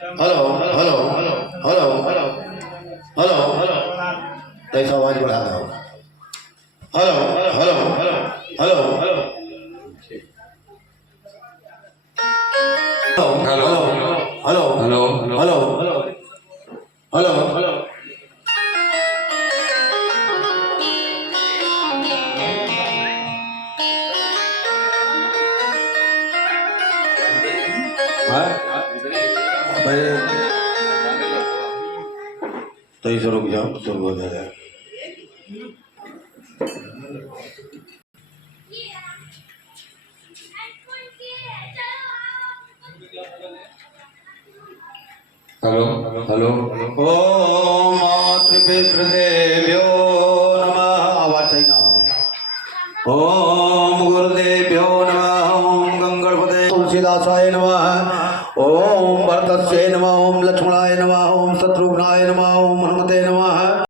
hello hello hello hello कैसा आवाज बढ़ा दो hello hello hello hello hello hello hello hello hello भाई तो इसे रुक जाओ शुरू हो जाएगा हेलो हेलो ओम मातृपितृदेव्यो नमः आवाज सही ना ओम गुरुदेव्यो नमः ओम गंगणपते तुलसीदासाय नमः ओम भरतस्यै नमः ओम लक्ष्मणाय नमः ओम शत्रुघ्नाय नमः ओम हनुमते नमः